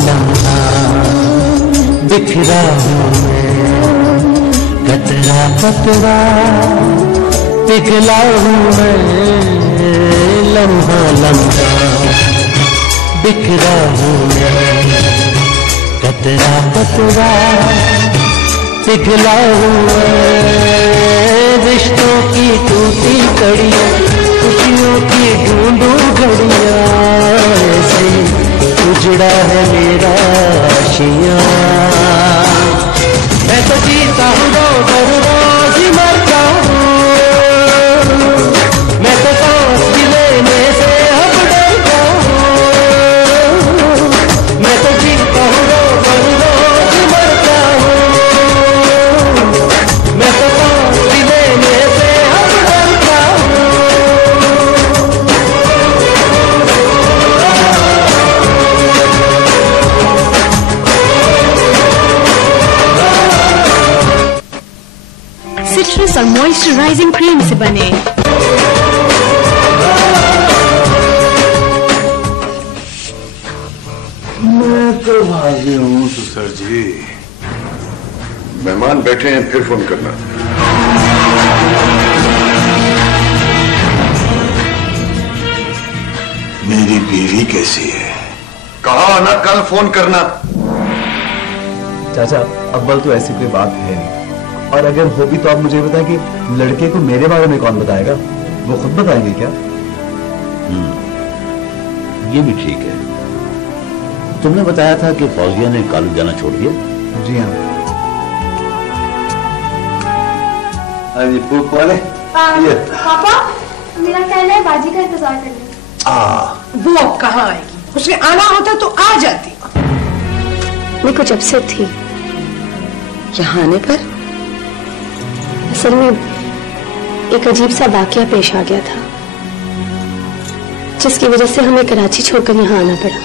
लम्हा बिखरा हूँ मैं, कतरा कतरा पिघला हूँ मैं, लम्हा लम्हा बिखरा हूँ मैं, कतरा कतरा पिघला हूँ मैं। रिश्तों की टूटी कड़ियाँ, खुशियों की ढूंढूं घड़ियाँ, ऐसे उजड़ा है मेरा आशियाँ। मैं तो जीता हूँ रोज ही मरता हूँ, मैं तो सांस भी लेने से अब डरता हूँ। मैं तो जीता हूँ रोज ही मरता हूँ, मैं तो सांस भी लेने से अब डरता हूँ। सिट्रस और मॉइस्चराइजिंग क्रीम से बने। मैं तो हाजिर हूँ ससुर जी। मेहमान बैठे हैं, फिर फोन करना। मेरी बीवी कैसी है? कहा ना कल फोन करना। चाचा अव्वल तो ऐसी कोई बात है नहीं, और अगर हो भी तो आप मुझे बताएं कि लड़के को मेरे बारे में कौन बताएगा? वो खुद बताएंगे क्या? ये भी ठीक है। तुमने बताया था कि फौजिया ने कॉलेज जाना छोड़ दिया? जी हाँ। हाँ जी भूख वाले। पापा मेरा कहना है बाजी का इंतजार कर लें। वो अब कहाँ आएगी? उसे आना होता तो आ जाती। मैं कुछ अपसेट थी यहाँ आने पर। असल में एक अजीब सा वाकया पेश आ गया था, जिसकी वजह से हमें कराची छोड़कर यहाँ आना पड़ा।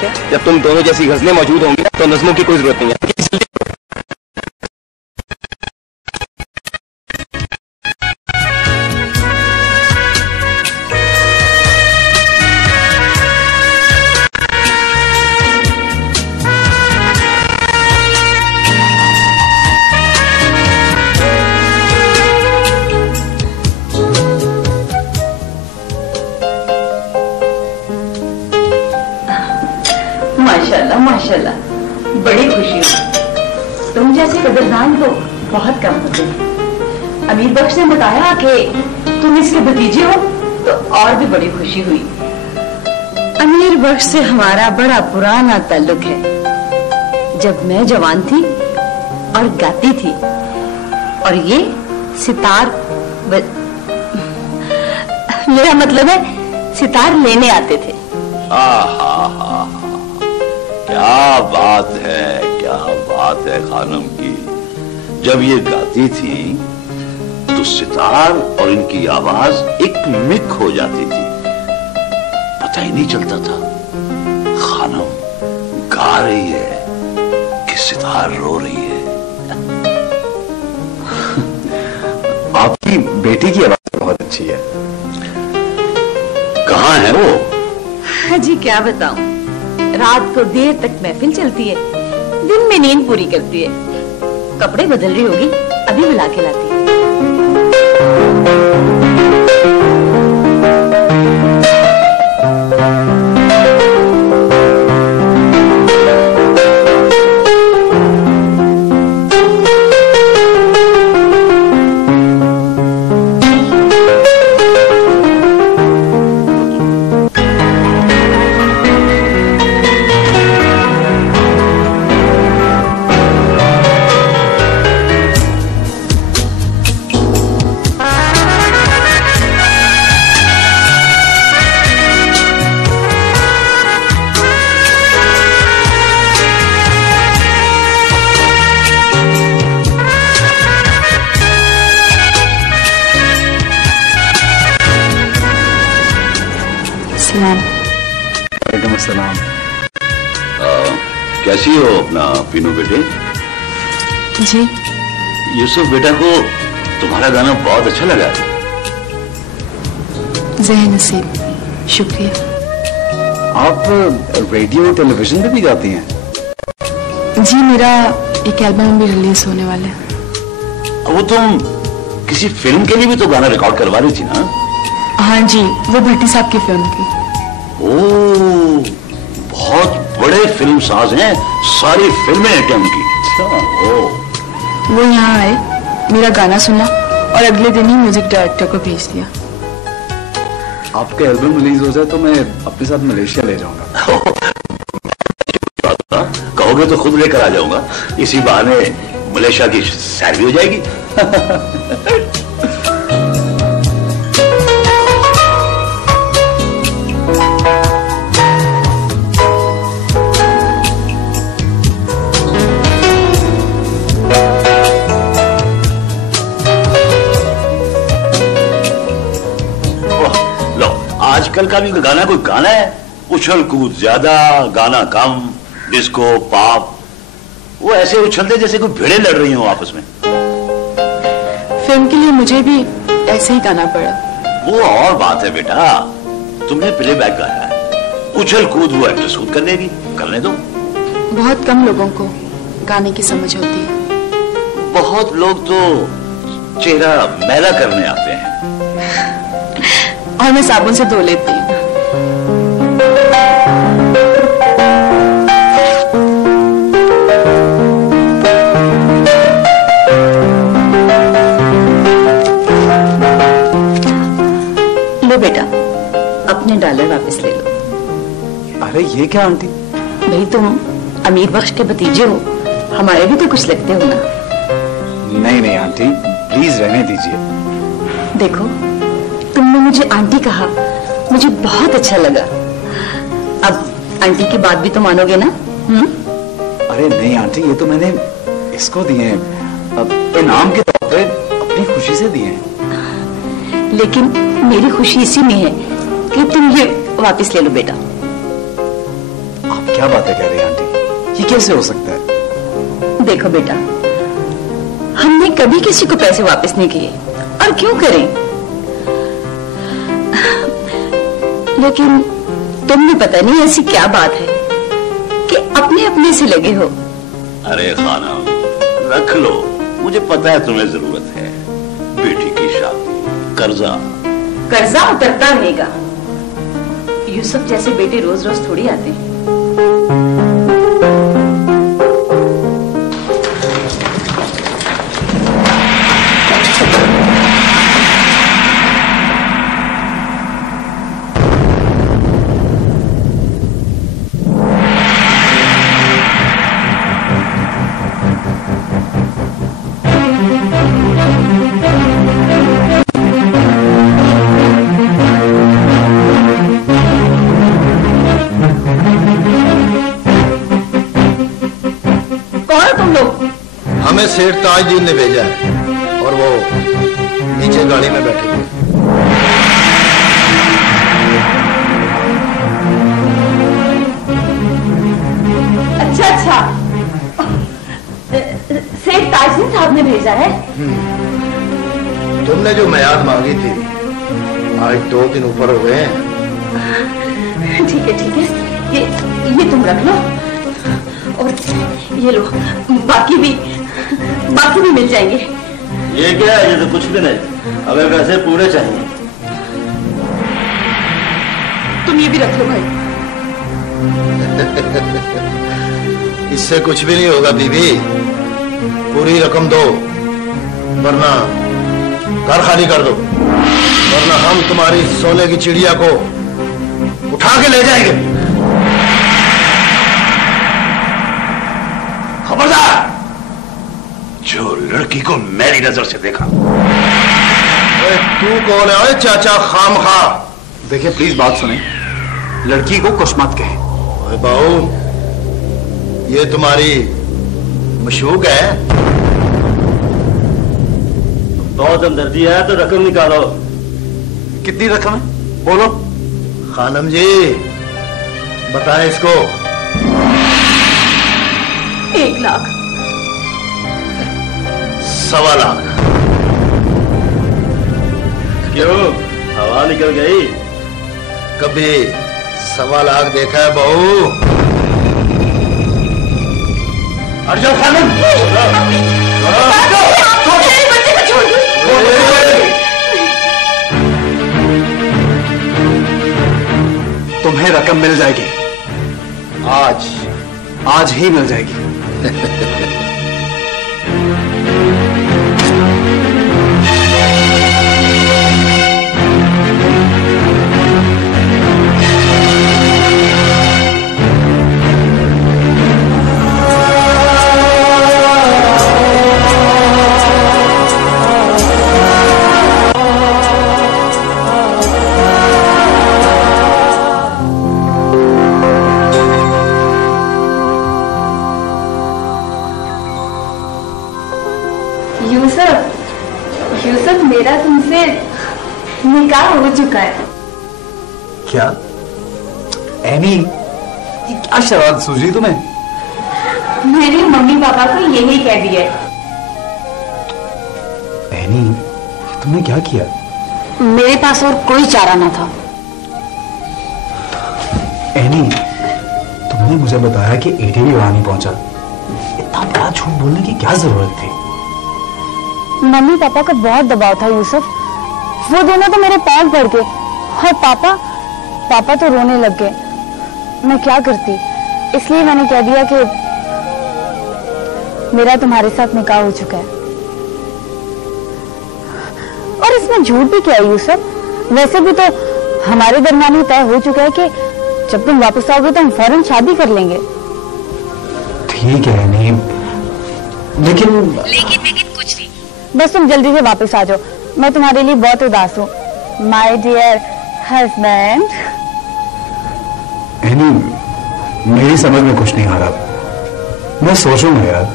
क्या? जब तुम दोनों जैसी गजलें मौजूद होंगी तो नज़्मों की कोई जरूरत नहीं है। माशाल्लाह, बड़ी खुशी हुई। तुम जैसे कदरदान लोग बहुत कम होते हैं। अमीर बख्श ने बताया कि तुम इसके भतीजे हो तो और भी बड़ी खुशी हुई। अमीर बख्श से हमारा बड़ा पुराना ताल्लुक है। जब मैं जवान थी और गाती थी और ये सितार मेरा मतलब है सितार लेने आते थे। क्या बात है खानम की। जब ये गाती थी तो सितार और इनकी आवाज एक मिक हो जाती थी, पता ही नहीं चलता था खानम गा रही है कि सितार रो रही है। आपकी बेटी की आवाज बहुत अच्छी है। कहाँ है वो? हाँ जी, क्या बताऊं, रात को देर तक महफिल चलती है, दिन में नींद पूरी करती है। कपड़े बदल रही होगी, अभी बुला के लाती है। सलाम। कैसी हो अपना पीनू बेटे? जी यूसुफ बेटा को तुम्हारा गाना बहुत अच्छा लगा। जय नसीब, शुक्रिया। आप रेडियो टेलीविजन पे भी गाती हैं? जी मेरा एक एल्बम भी रिलीज होने वाला है। वो तुम किसी फिल्म के लिए भी तो गाना रिकॉर्ड करवा रही थी ना? हाँ जी, वो भट्टी साहब की फिल्म की। ओह, बहुत बड़े फिल्म साज हैं, सारी फिल्में हिट हैं उनकी। वो यहाँ आए, मेरा गाना सुना और अगले दिन ही म्यूजिक डायरेक्टर को भेज दिया। आपका एल्बम रिलीज हो जाए तो मैं अपने साथ मलेशिया ले जाऊंगा। कहोगे तो खुद लेकर आ जाऊंगा, इसी बहाने मलेशिया की सैर भी हो जाएगी। आजकल का भी गाना कोई गाना है, उछल कूद ज्यादा, गाना कम, डिस्को पॉप, वो ऐसे उछलते जैसे कोई भिड़े लड़ रही हो आपस में। फिल्म के लिए मुझे भी ऐसे ही गाना पड़ा। वो और बात है बेटा, तुमने प्लेबैक गाया है, उछल कूद वो एक्ट्रेस खुद कर लेगी, करने दो। बहुत कम लोगों को गाने की समझ होती है। बहुत लोग तो चेहरा मैला करने आते हैं। और मैं साबुन से धो लेती हूँ। लो बेटा, अपने $1 वापस ले लो। अरे ये क्या आंटी? भाई तुम अमीर बख्श के भतीजे हो, हमारे भी तो कुछ लगते हो ना। नहीं नहीं आंटी, प्लीज रहने दीजिए। देखो, तुमने मुझे आंटी कहा, मुझे बहुत अच्छा लगा। अब आंटी की बात भी तो मानोगे ना? अरे नहीं आंटी, ये तो मैंने इसको दिए हैं, अब इनाम के तौर पे, अपनी खुशी से दिए हैं। लेकिन मेरी खुशी इसी में है कि तुम ये वापस ले लो बेटा। आप क्या बातें कह रही हैं आंटी? ये कैसे हो सकता है? देखो बेटा, हमने कभी किसी को पैसे वापस नहीं किए, और क्यों करें? लेकिन तुमने पता नहीं ऐसी क्या बात है कि अपने अपने से लगे हो। अरे खानम, रख लो, मुझे पता है तुम्हें जरूरत है। बेटी की शादी, कर्जा उतरता रहेगा। यूसुफ जैसे बेटे रोज रोज थोड़ी आते हैं। सेठ ताजदीन ने भेजा है और वो नीचे गाड़ी में बैठे हुए। अच्छा, सेठ ताजदीन साहब ने भेजा है। तुमने जो मियाद मांगी थी, आज 2 दिन ऊपर हो गए हैं। ठीक है, ये तुम रख लो, और ये लो, बाकी भी मिल जाएंगे। ये क्या है? ये तो कुछ भी नहीं, हमें वैसे पूरे चाहिए। तुम ये भी रख लो भाई। इससे कुछ भी नहीं होगा बीबी, पूरी रकम दो, वरना घर खाली कर दो, वरना हम तुम्हारी सोने की चिड़िया को उठा के ले जाएंगे। खबरदार, जो लड़की को मेरी नजर से देखा। तू कौन है ओए चाचा खामखा? देखिए प्लीज बात सुने, लड़की को कुछ मत कहे। ओए बाऊ, ये तुम्हारी मशूक है? बहुत हमदर्दी है तो रकम निकालो। कितनी रकम है बोलो। खानम जी, बताएं इसको। 1 लाख। 1.25 लाख। क्यों हवा निकल गई? कभी 1.25 लाख देखा है बहू? अर्जुन खानम, बच्चे को छोड़ दो। तुम्हें रकम मिल जाएगी। आज ही मिल जाएगी। यूसुफ, मेरा तुमसे निकाह हो चुका है। क्या एनी, ये क्या शरारत सूझी तुम्हें? मैंने मम्मी पापा को यही कह दिया। एनी, तुमने क्या किया? मेरे पास और कोई चारा ना था। एनी, तुमने मुझे बताया कि एटीवी वहां नहीं पहुंचा। इतना बड़ा झूठ बोलने की क्या जरूरत थी? मम्मी पापा का बहुत दबाव था यूसुफ। वो दोनों तो मेरे पांव पड़ गए और पापा तो रोने लग गए। मैं क्या करती, इसलिए मैंने कह दिया कि मेरा तुम्हारे साथ निकाह हो चुका है। और इसमें झूठ भी क्या है यूसुफ? वैसे भी तो हमारे दरमियान ही तय हो चुका है कि जब तुम वापस आओगे तो हम फौरन शादी कर लेंगे। ठीक है नहीं, लेकिन कुछ नहीं, बस तुम जल्दी से वापस आ जाओ। मैं तुम्हारे लिए बहुत उदास हूँ माय डियर हस्बैंड। एनी, मेरी समझ में कुछ नहीं आ रहा। मैं सोचूंगा यार।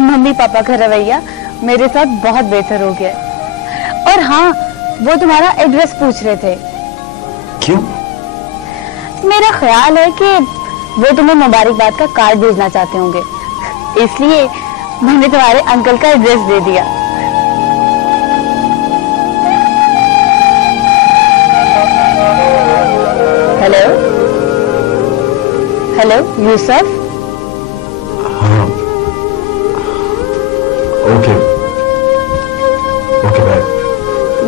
मम्मी पापा का रवैया मेरे साथ बहुत बेहतर हो गया। और हाँ, वो तुम्हारा एड्रेस पूछ रहे थे। क्यों? मेरा ख्याल है कि वो तुम्हें मुबारकबाद का कार्ड भेजना चाहते होंगे, इसलिए मैंने तुम्हारे अंकल का एड्रेस दे दिया। हेलो यूसुफ। हाँ, ओके बाय।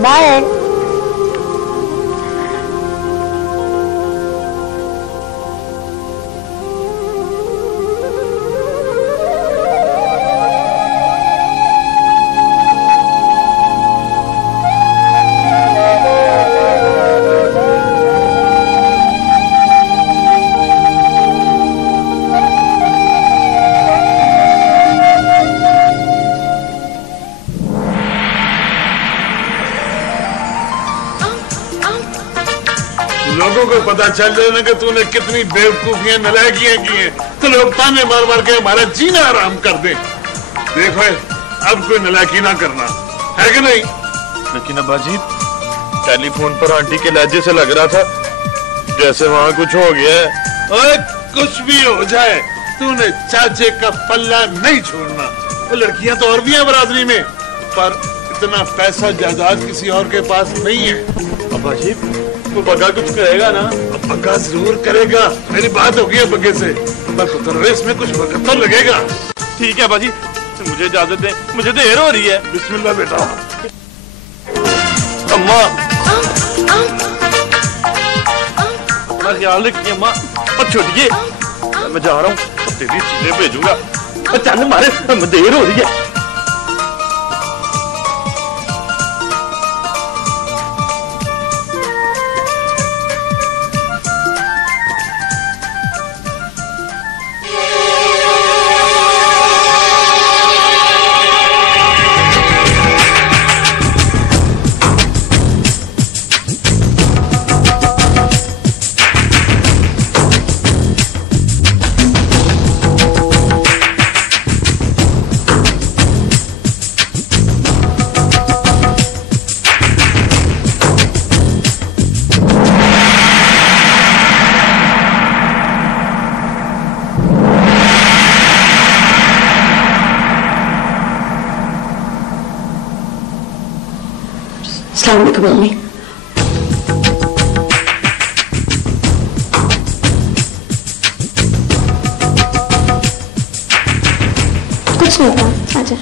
बाय। लोगों को पता चल जाए ना कि तूने कितनी बेवकूफियां नलायकियां की हैं, तो लोग ताने मार मार के हमारा जीना आराम कर दें। देखो अब कोई नलायकी ना करना, है कि नहीं? लेकिन अब्बा जी, टेलीफोन पर आंटी के लहजे से लग रहा था जैसे वहां कुछ हो गया है। ओए, कुछ भी हो जाए, तूने चाचे का पल्ला नहीं छोड़ना। वो लड़कियां तो और भी हैं बरादरी में, पर इतना पैसा जायदाद किसी और के पास नहीं है। अब्बा जी, वो बग्गा कुछ करेगा ना? बग्गा जरूर करेगा, मेरी बात होगी है बग्गे से, पर पुत्र इसमें कुछ वक्त तो लगेगा। ठीक है अब्बा जी, मुझे इजाजत दें, मुझे देर हो रही है। बिस्मिल्लाह बेटा। अम्मा, अपना ख्याल रखिए अम्मा। और छोड़िए, मैं जा रहा हूँ, तेरी चीजें भेजूंगा। चल मारे, देर हो रही है। अस्सलाम वालेकुम मम्मी। कुछ नहीं था, आजा।